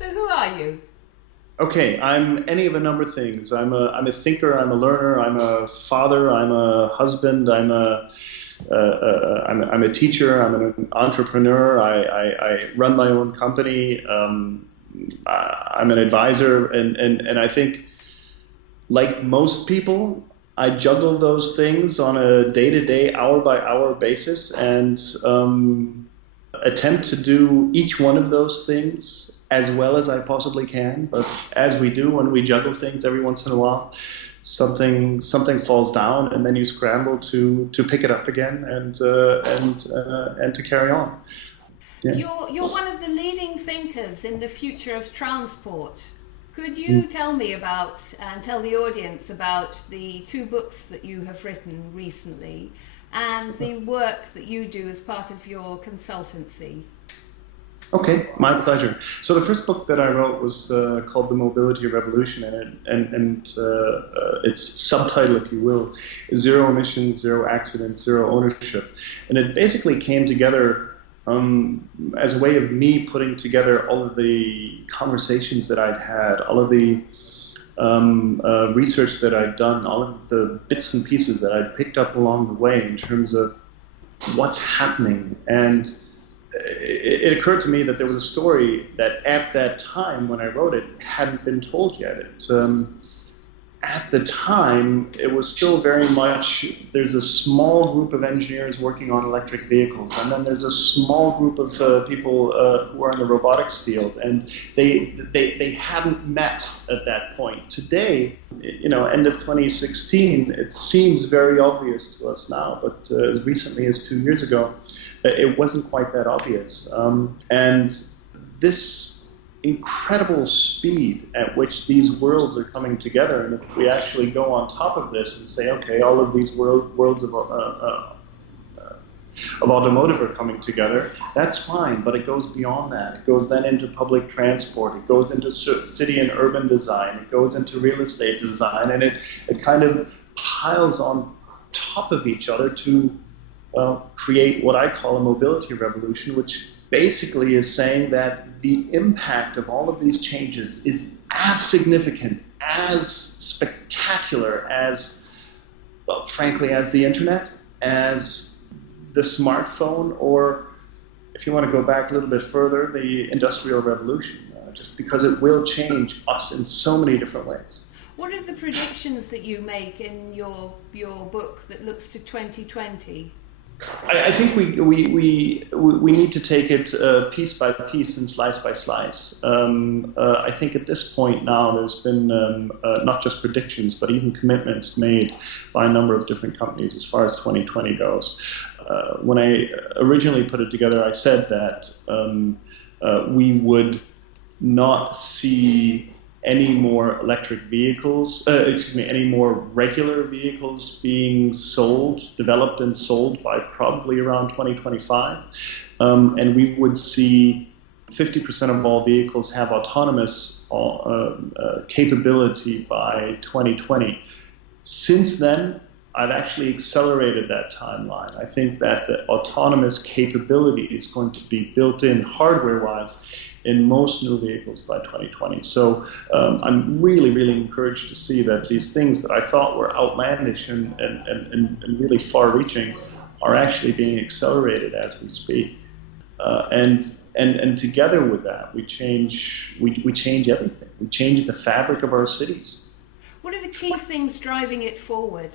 So who are you? Okay, I'm any of a number of things. I'm a thinker. I'm a learner. I'm a father. I'm a husband. I'm a teacher. I'm an entrepreneur. I run my own company. I'm an advisor, and I think, like most people, I juggle those things on a day-to-day, hour-by-hour basis, and attempt to do each one of those things as well as I possibly can. But as we do when we juggle things, every once in a while, something falls down, and then you scramble to pick it up again and to carry on. Yeah. You're one of the leading thinkers in the future of transport. Could you tell me about, and tell the audience about, the 2 books that you have written recently and the work that you do as part of your consultancy? Okay, my pleasure. So the first book that I wrote was called The Mobility Revolution, and its subtitle, if you will, is Zero Emissions, Zero Accidents, Zero Ownership. And it basically came together as a way of me putting together all of the conversations that I'd had, all of the research that I'd done, all of the bits and pieces that I'd picked up along the way in terms of what's happening. And it occurred to me that there was a story that at that time when I wrote it hadn't been told yet. At the time, it was still very much, there's a small group of engineers working on electric vehicles, and then there's a small group of people who are in the robotics field, and they hadn't met at that point. Today, end of 2016, it seems very obvious to us now, but as recently as 2 years ago, it wasn't quite that obvious. And this incredible speed at which these worlds are coming together, and if we actually go on top of this and say, okay, all of these worlds of automotive are coming together, that's fine, but it goes beyond that. It goes then into public transport, it goes into city and urban design, it goes into real estate design, and it kind of piles on top of each other to create what I call a mobility revolution, which basically is saying that the impact of all of these changes is as significant, as spectacular as, well, frankly, as the internet, as the smartphone, or if you want to go back a little bit further, the Industrial Revolution, just because it will change us in so many different ways. What are the predictions that you make in your book that looks to 2020? I think we need to take it piece by piece and slice by slice. I think at this point now there's been not just predictions but even commitments made by a number of different companies as far as 2020 goes. When I originally put it together, I said that we would not see any more electric vehicles, any more regular vehicles being developed and sold by probably around 2025. And we would see 50% of all vehicles have autonomous capability by 2020. Since then, I've actually accelerated that timeline. I think that the autonomous capability is going to be built in hardware-wise in most new vehicles by 2020. So I'm really, really encouraged to see that these things that I thought were outlandish and really far-reaching are actually being accelerated as we speak. And together with that, we change everything. We change the fabric of our cities. What are the key things driving it forward?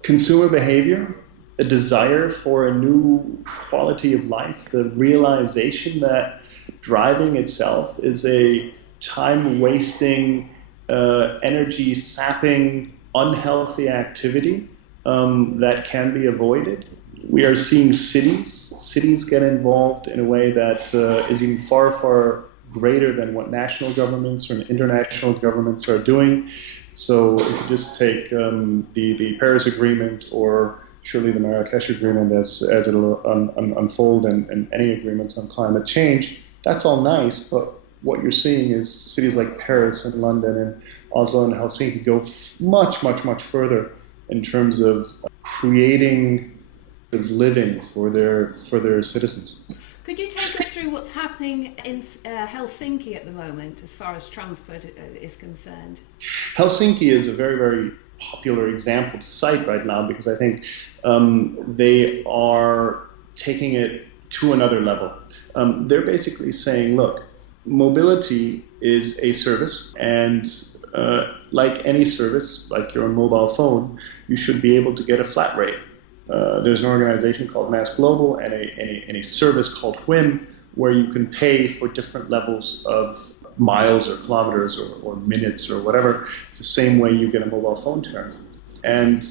Consumer behavior, a desire for a new quality of life, the realization that driving itself is a time-wasting, energy-sapping, unhealthy activity that can be avoided. We are seeing cities get involved in a way that is even far, far greater than what national governments or international governments are doing. So if you just take the Paris Agreement or surely the Marrakesh Agreement as it'll unfold and any agreements on climate change, that's all nice, but what you're seeing is cities like Paris and London and Oslo and Helsinki go much, much, much further in terms of creating the living for their citizens. Could you take us through what's happening in Helsinki at the moment as far as transport is concerned? Helsinki is a very, very popular example to cite right now because I think they are taking it to another level. They're basically saying, look, mobility is a service, and like any service, like your mobile phone, you should be able to get a flat rate. There's an organization called Mass Global and a service called WHIM where you can pay for different levels of miles or kilometers or minutes or whatever, the same way you get a mobile phone tariff. And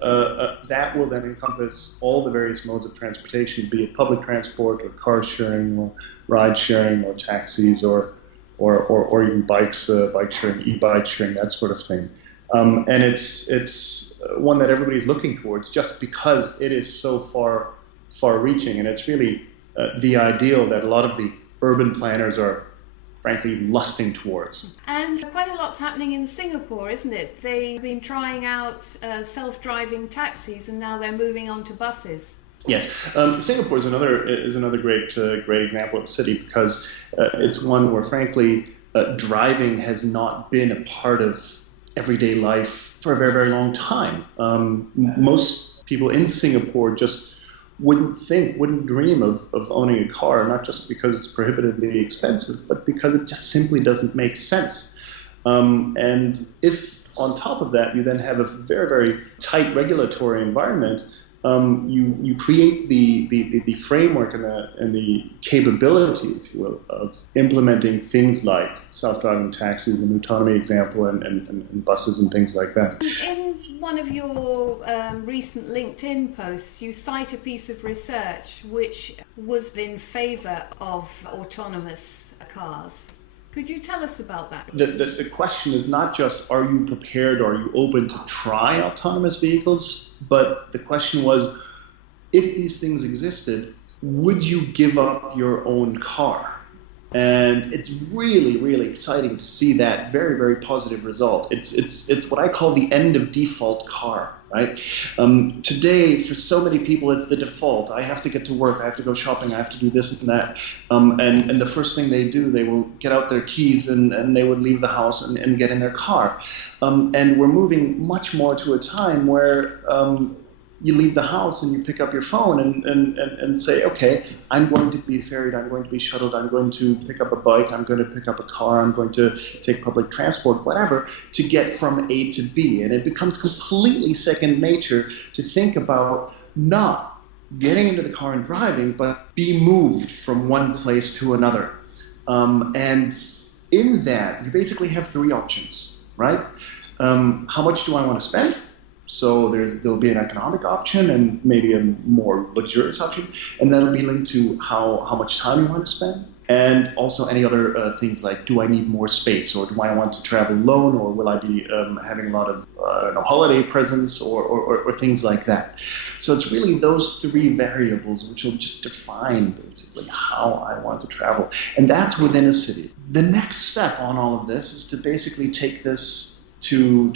that will then encompass all the various modes of transportation, be it public transport or car sharing or ride sharing or taxis or even bikes, bike sharing, e-bike sharing, that sort of thing. And it's one that everybody's looking towards just because it is so far-reaching, and it's really the ideal that a lot of the urban planners are frankly lusting towards. And quite a lot's happening in Singapore, isn't it? They've been trying out self-driving taxis, and now they're moving on to buses. Yes, Singapore is another great example of a city because it's one where frankly driving has not been a part of everyday life for a very, very long time. Most people in Singapore just wouldn't dream of owning a car, not just because it's prohibitively expensive, but because it just simply doesn't make sense. And if on top of that you then have a very, very tight regulatory environment, you create the framework and the capability, if you will, of implementing things like self-driving taxis, an autonomy example, and buses and things like that. In one of your recent LinkedIn posts, you cite a piece of research which was in favour of autonomous cars. Could you tell us about that? The question is not just are you prepared or are you open to try autonomous vehicles, but the question was, if these things existed, would you give up your own car? And it's really, really exciting to see that very, very positive result. It's what I call the end of default car, right? Today, for so many people, it's the default. I have to get to work, I have to go shopping, I have to do this and that. And the first thing they do, they will get out their keys and they would leave the house and get in their car. And we're moving much more to a time where you leave the house and you pick up your phone and say, okay, I'm going to be ferried, I'm going to be shuttled, I'm going to pick up a bike, I'm going to pick up a car, I'm going to take public transport, whatever, to get from A to B. And it becomes completely second nature to think about not getting into the car and driving, but be moved from one place to another. And in that, you basically have three options, right? How much do I want to spend? So there'll be an economic option and maybe a more luxurious option, and that'll be linked to how much time you want to spend, and also any other things like, do I need more space, or do I want to travel alone, or will I be having a lot of holiday presents, or things like that. So it's really those three variables which will just define basically how I want to travel, and that's within a city. The next step on all of this is to basically take this to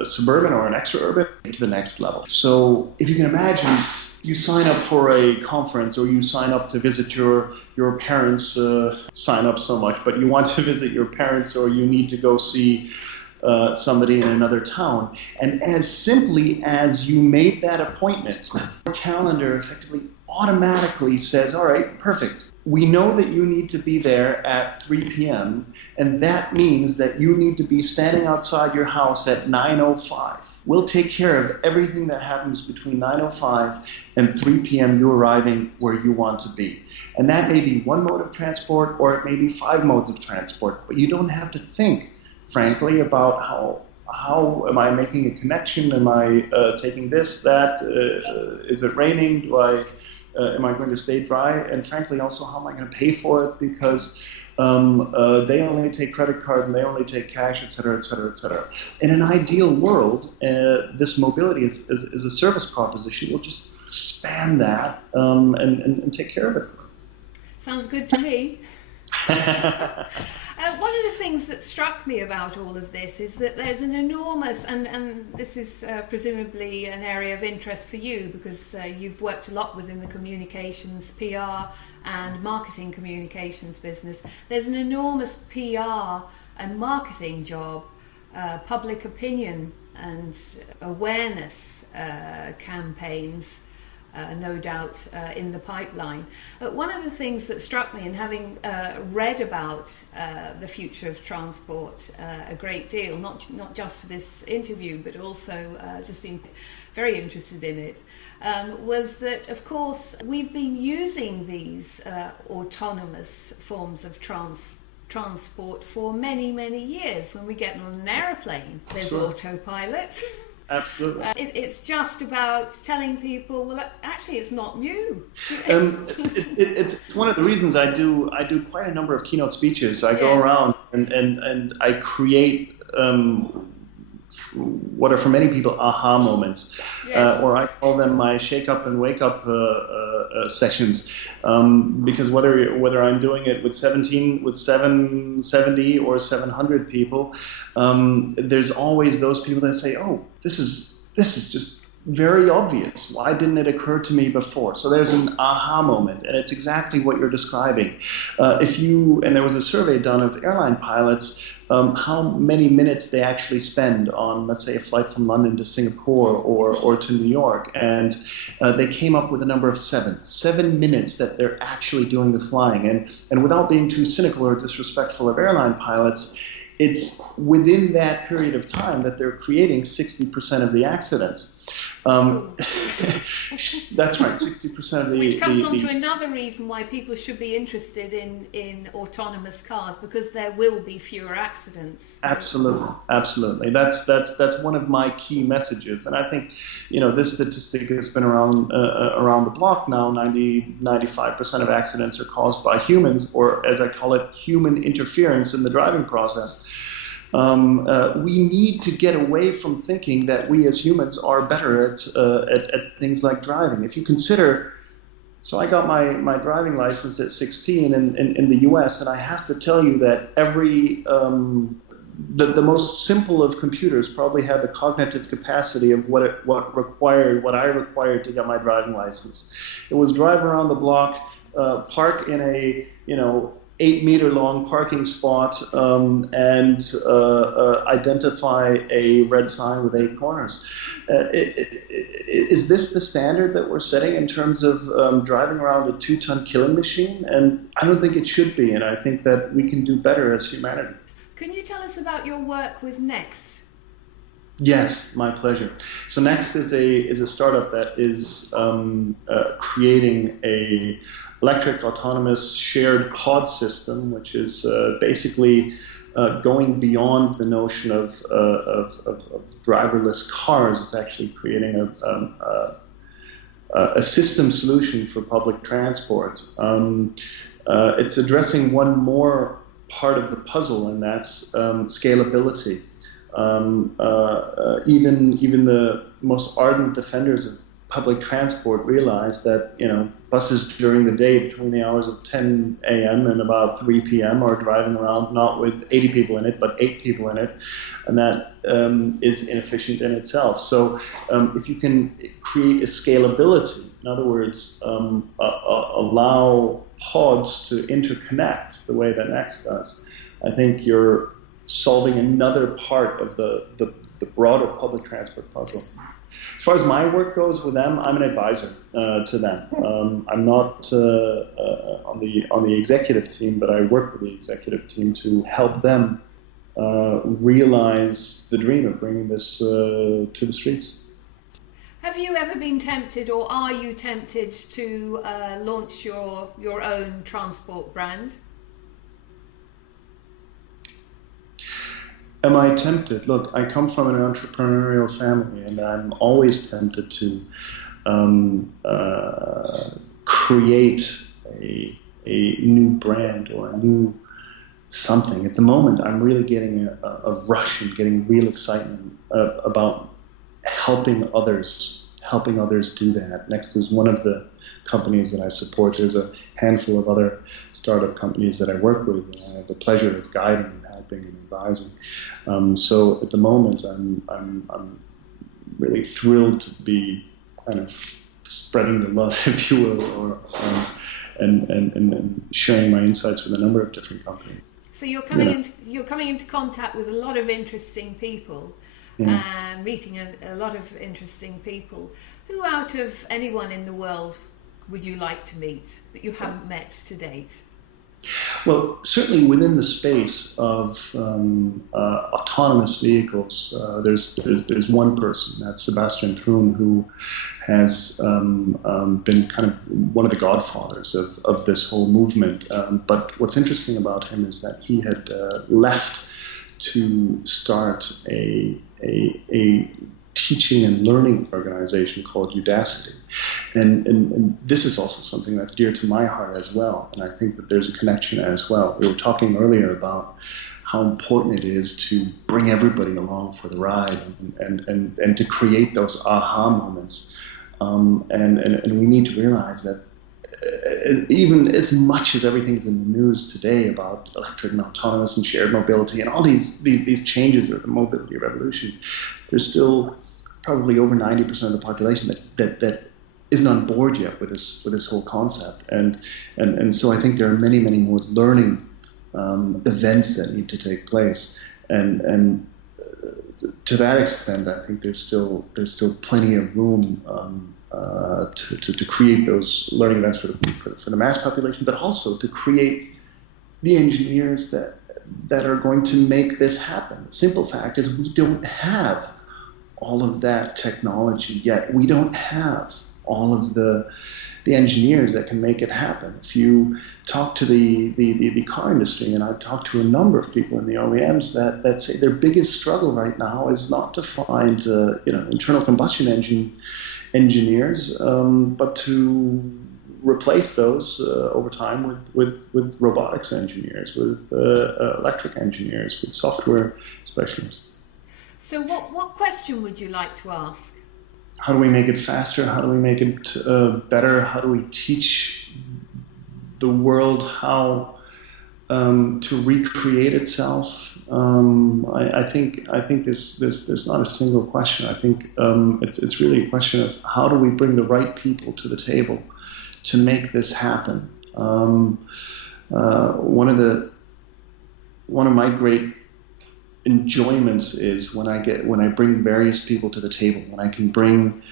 a suburban or an extra-urban to the next level. So if you can imagine, you sign up for a conference or you sign up to visit your parents, sign up so much, but you want to visit your parents or you need to go see somebody in another town. And as simply as you made that appointment, your calendar effectively automatically says, all right, perfect. We know that you need to be there at 3 p.m., and that means that you need to be standing outside your house at 9:05. We'll take care of everything that happens between 9:05 and 3 p.m. you arriving where you want to be. And that may be one mode of transport, or it may be 5 modes of transport, but you don't have to think, frankly, about how am I making a connection? Am I taking this, that? Is it raining? Am I going to stay dry? And frankly, also, how am I going to pay for it? Because they only take credit cards and they only take cash, et cetera, et cetera, et cetera. In an ideal world, this mobility is a service proposition. We'll just span that and take care of it. Sounds good to me. One of the things things that struck me about all of this is that there's an enormous, and this is presumably an area of interest for you because you've worked a lot within the communications, PR and marketing communications business. There's an enormous PR and marketing job, public opinion and awareness campaigns, no doubt, in the pipeline. But one of the things that struck me in having read about the future of transport a great deal, not just for this interview, but also just being very interested in it, was that, of course, we've been using these autonomous forms of transport for many, many years. When we get on an aeroplane, there's Sure. autopilot. Absolutely. It's just about telling people, well, actually, it's not new. It's one of the reasons I do quite a number of keynote speeches. I go around and I create what are for many people aha moments, or I call them my shake up and wake up sessions, because whether I'm doing it with 770 or 700 people, there's always those people that say, oh, this is just very obvious. Why didn't it occur to me before? So there's an aha moment, and it's exactly what you're describing. And there was a survey done of airline pilots, how many minutes they actually spend on, let's say, a flight from London to Singapore or to New York, and they came up with a number of 7 minutes that they're actually doing the flying. And without being too cynical or disrespectful of airline pilots, it's within that period of time that they're creating 60% of the accidents. That's right, 60% of the... Which comes on to another reason why people should be interested in autonomous cars, because there will be fewer accidents. Absolutely. That's one of my key messages. And I think, this statistic has been around the block now. 95% of accidents are caused by humans, or as I call it, human interference in the driving process. We need to get away from thinking that we as humans are better at things like driving. If you consider, so I got my driving license at 16 in the US, and I have to tell you that the most simple of computers probably had the cognitive capacity of what I required to get my driving license. It was drive around the block, park in a 8-meter long parking spot, and identify a red sign with 8 corners. Is this the standard that we're setting in terms of driving around a 2-ton killing machine? And I don't think it should be, and I think that we can do better as humanity. Can you tell us about your work with Next? Yes, my pleasure. So Next is a startup that is creating a electric autonomous shared pod system, which is basically going beyond the notion of driverless cars. It's actually creating a system solution for public transport. It's addressing one more part of the puzzle, and that's scalability. Even the most ardent defenders of public transport realize that buses during the day between the hours of 10 a.m. and about 3 p.m. are driving around not with 80 people in it, but 8 people in it, and that is inefficient in itself. So if you can create a scalability, in other words, allow pods to interconnect the way that Next does, I think you're solving another part of the broader public transport puzzle. As far as my work goes with them, I'm an advisor to them. I'm not on the executive team, but I work with the executive team to help them realize the dream of bringing this to the streets. Have you ever been tempted, or are you tempted to launch your own transport brand? Am I tempted? Look, I come from an entrepreneurial family, and I'm always tempted to create a new brand or a new something. At the moment, I'm really getting a rush and getting real excitement about helping others do that. Next is one of the companies that I support. There's a handful of other startup companies that I work with, and I have the pleasure of guiding and helping and advising. So at the moment, I'm really thrilled to be kind of spreading the love, if you will, or and sharing my insights with a number of different companies. So you're coming into contact with a lot of interesting people, and meeting a lot of interesting people. Who out of anyone in the world would you like to meet that you haven't met to date? Well, certainly within the space of autonomous vehicles, there's one person, that's Sebastian Thrun, who has been kind of one of the godfathers of this whole movement. But what's interesting about him is that he had left to start a teaching and learning organization called Udacity. And this is also something that's dear to my heart as well. And I think that there's a connection as well. We were talking earlier about how important it is to bring everybody along for the ride and to create those aha moments. And we need to realize that even as much as everything's in the news today about electric and autonomous and shared mobility and all these changes of the mobility revolution, there's still probably over 90% of the population that isn't on board yet with this whole concept. And so I think there are many more learning events that need to take place. And to that extent, I think there's still plenty of room to create those learning events for the mass population, but also to create the engineers that are going to make this happen. The simple fact is we don't have all of that technology yet. We don't have all of the engineers that can make it happen. If you talk to the car industry, and I've talked to a number of people in the OEMs that say their biggest struggle right now is not to find internal combustion engine engineers, but to replace those over time with robotics engineers, with electric engineers, with software specialists. So what question would you like to ask? How do we make it faster? How do we make it better? How do we teach the world how to recreate itself? I think there's not a single question. I think it's really a question of how do we bring the right people to the table to make this happen. One of my great enjoyments is when I bring various people to the table, when I can bring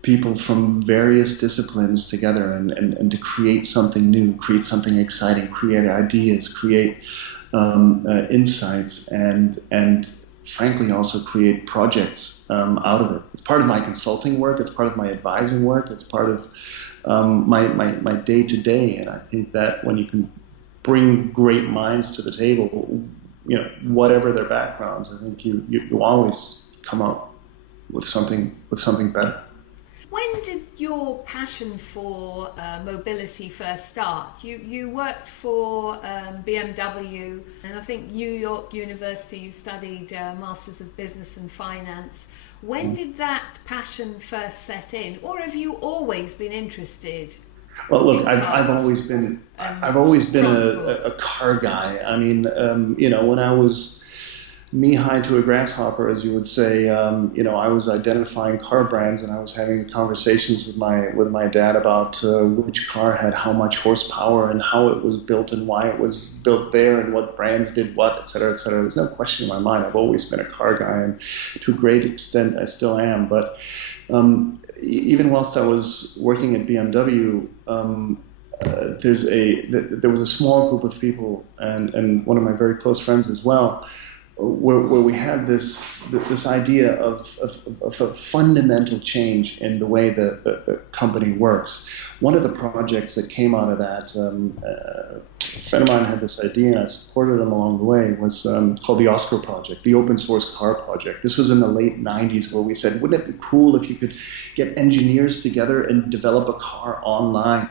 people from various disciplines together and to create something new, create something exciting, create ideas, create insights, and frankly also create projects out of it. It's part of my consulting work, it's part of my advising work, it's part of my day-to-day, and I think that when you can bring great minds to the table, whatever their backgrounds, I think you always come up with something better. When did your passion for mobility first start? You worked for BMW, and I think New York University. You studied Masters of Business and Finance. When did that passion first set in, or have you always been interested? Well, look, I've always been a car guy. I mean, when I was knee-high to a grasshopper, as you would say, I was identifying car brands, and I was having conversations with my dad about which car had how much horsepower and how it was built and why it was built there and what brands did what, et cetera, et cetera. There's no question in my mind. I've always been a car guy, and to a great extent, I still am. But even whilst I was working at BMW, there was a small group of people, and one of my very close friends as well, where we had this idea of a fundamental change in the way the company works. One of the projects that came out of that, a friend of mine had this idea, and I supported him along the way, was called the Oscar Project, the open source car project. This was in the late 90s, where we said, wouldn't it be cool if you could get engineers together and develop a car online?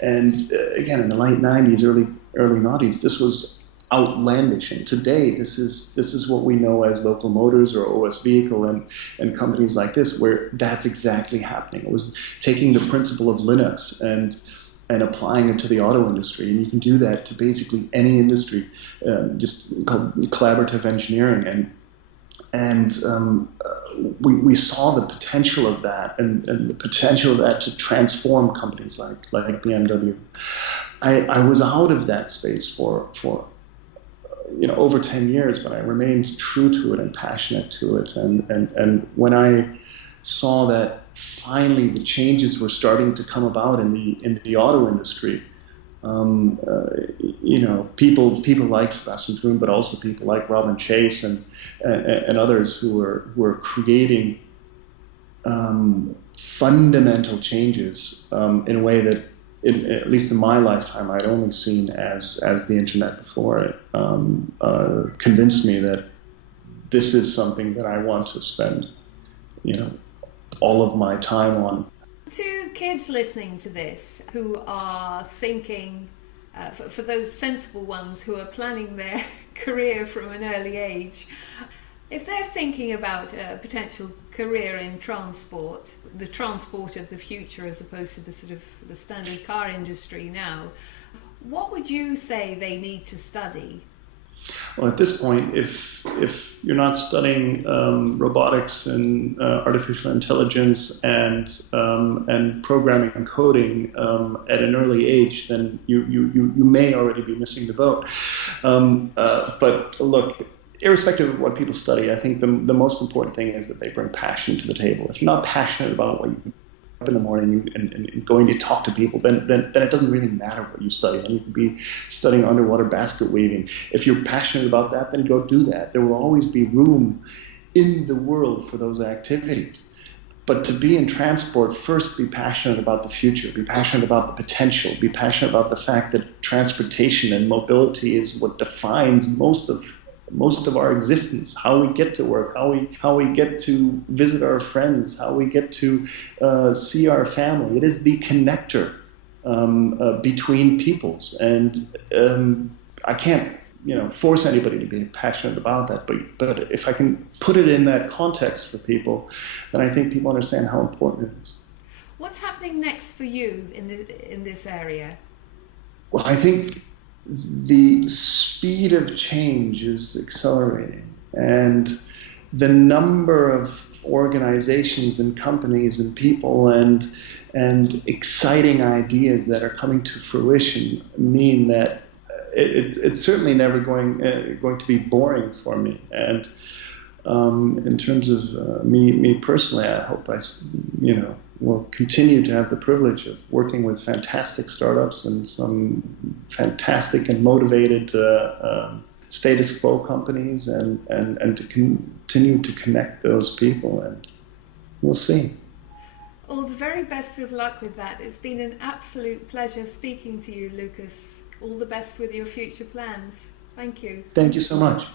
And again, in the late 90s, early 90s, this was outlandish. And today, this is what we know as local motors or OS vehicle and companies like this, where that's exactly happening. It was taking the principle of Linux and applying it to the auto industry, and you can do that to basically any industry, just called collaborative engineering. And we saw the potential of that, and the potential of that to transform companies like BMW. I was out of that space for over 10 years, but I remained true to it and passionate to it. And when I saw that finally the changes were starting to come about in the auto industry, people like Sebastian Thrun, but also people like Robin Chase and others who were creating fundamental changes in a way that, at least in my lifetime, I'd only seen as the internet before it, convinced me that this is something that I want to spend, all of my time on. To kids listening to this who are thinking, for those sensible ones who are planning their career from an early age, if they're thinking about a potential career in transport, the transport of the future as opposed to the standard car industry now, what would you say they need to study? Well, at this point, if you're not studying robotics and artificial intelligence and programming and coding at an early age, then you may already be missing the boat. But look, irrespective of what people study, I think the most important thing is that they bring passion to the table. If you're not passionate about what you up in the morning and going to talk to people, then it doesn't really matter what you study. Then you could be studying underwater basket weaving. If you're passionate about that, then go do that. There will always be room in the world for those activities. But to be in transport, first be passionate about the future, be passionate about the potential, be passionate about the fact that transportation and mobility is what defines most of our existence, how we get to work, how we get to visit our friends, how we get to see our family. It is the connector between peoples, and I can't force anybody to be passionate about that. But if I can put it in that context for people, then I think people understand how important it is. What's happening next for you in this area? Well, I think the speed of change is accelerating, and the number of organizations and companies and people and exciting ideas that are coming to fruition mean that it's certainly never going to be boring for me. And in terms of me personally, I hope I will continue to have the privilege of working with fantastic startups and some fantastic and motivated status quo companies, and to continue to connect those people, and we'll see. All the very best of luck with that. It's been an absolute pleasure speaking to you, Lukas. All the best with your future plans. Thank you. Thank you so much.